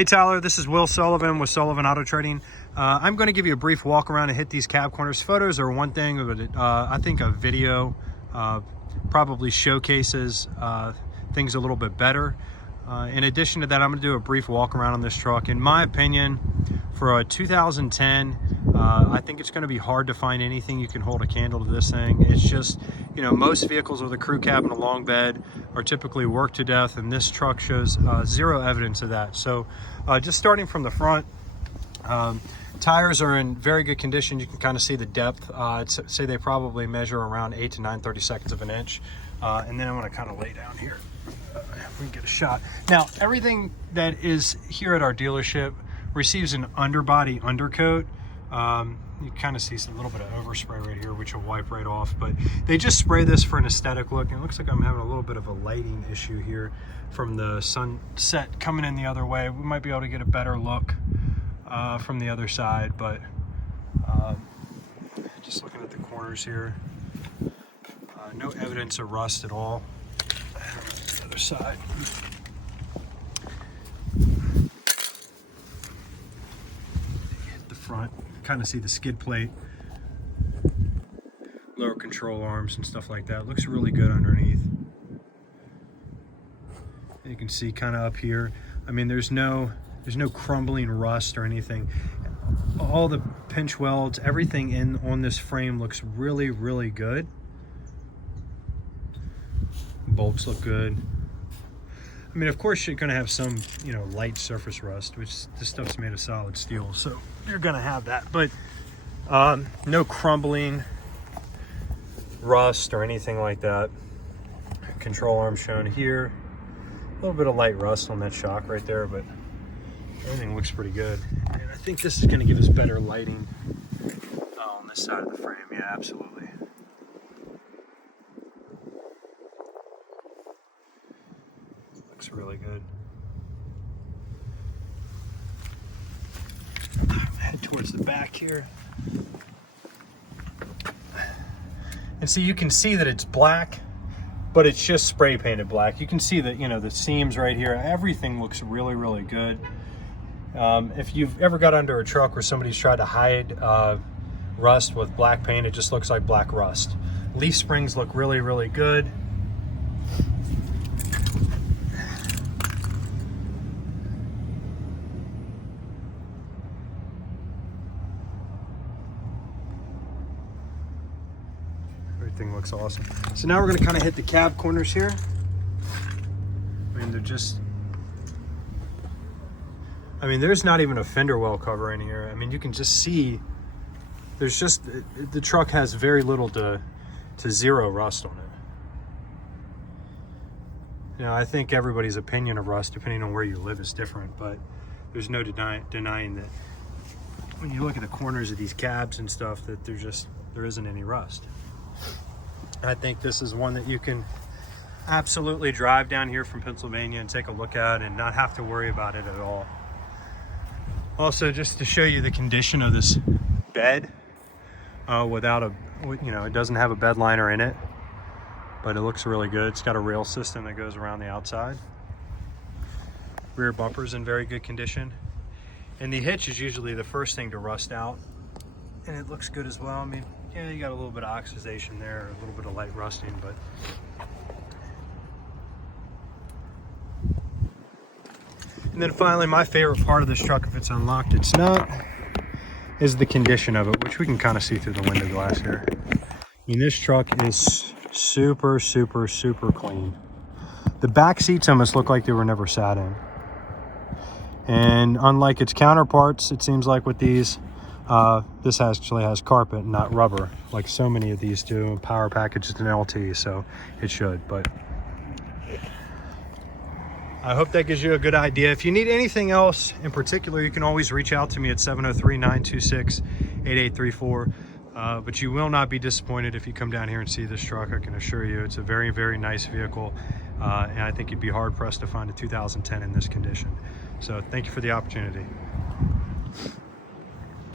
Hey Tyler, this is Will Sullivan with Sullivan Auto Trading. I'm going to give you a brief walk around and hit these cab corners. Photos are one thing, but I think a video probably showcases things a little bit better. In addition to that, I'm going to do a brief walk around on this truck. In my opinion, for a 2010, I think it's going to be hard to find anything you can hold a candle to this thing. It's just, you know, most vehicles with a crew cab and a long bed are typically worked to death, and this truck shows zero evidence of that. So just starting from the front, tires are in very good condition. You can kind of see the depth. I'd say they probably measure around 8 to 9/32 of an inch. And then I'm going to kind of lay down here if we can get a shot. Now, everything that is here at our dealership receives an underbody undercoat. You kind of see a little bit of overspray right here, which will wipe right off, but they just spray this for an aesthetic look. And it looks like I'm having a little bit of a lighting issue here from the sunset coming in the other way. We might be able to get a better look from the other side, but just looking at the corners here, no evidence of rust at all. The other side. Hit the front, kind of see the skid plate, lower control arms and stuff like that. Looks really good underneath. You can see kind of up here, I mean, there's no crumbling rust or anything. All the pinch welds, everything on this frame looks really, really good. Bolts look good. I mean, of course you're going to have some, you know, light surface rust, which this stuff's made of solid steel, so you're going to have that, but no crumbling rust or anything like that. Control arm shown here. A little bit of light rust on that shock right there, but everything looks pretty good. And I think this is going to give us better lighting on this side of the frame. Yeah, absolutely. Looks really good. Head towards the back here. And see, you can see that it's black, but it's just spray painted black. You can see that, you know, the seams right here, everything looks really, really good. If you've ever got under a truck where somebody's tried to hide rust with black paint, it just looks like black rust. Leaf springs look really, really good. Everything looks awesome. So now we're going to kind of hit the cab corners here. I mean, they're just, I mean, there's not even a fender well cover in here. I mean, you can just see there's just, the truck has very little to zero rust on it. You know, I think everybody's opinion of rust, depending on where you live, is different, but there's no denying that when you look at the corners of these cabs and stuff, that there isn't any rust. I think this is one that you can absolutely drive down here from Pennsylvania and take a look at and not have to worry about it at all. Also, just to show you the condition of this bed, without a, you know, it doesn't have a bed liner in it, but it looks really good. It's got a rail system that goes around the outside. Rear bumper's in very good condition. And the hitch is usually the first thing to rust out, and it looks good as well. I mean, yeah, you got a little bit of oxidation there, a little bit of light rusting, but and then finally, my favorite part of this truck, if it's unlocked, it's not, is the condition of it, which we can kind of see through the window glass here. I mean, this truck is super, super, super clean. The back seats almost look like they were never sat in. And unlike its counterparts, it seems like with these, this actually has carpet, not rubber, like so many of these do. Power package is an LT, so it should. But I hope that gives you a good idea. If you need anything else in particular, you can always reach out to me at 703-926-8834. But you will not be disappointed if you come down here and see this truck. I can assure you it's a very, very nice vehicle. And I think you'd be hard pressed to find a 2010 in this condition. So thank you for the opportunity.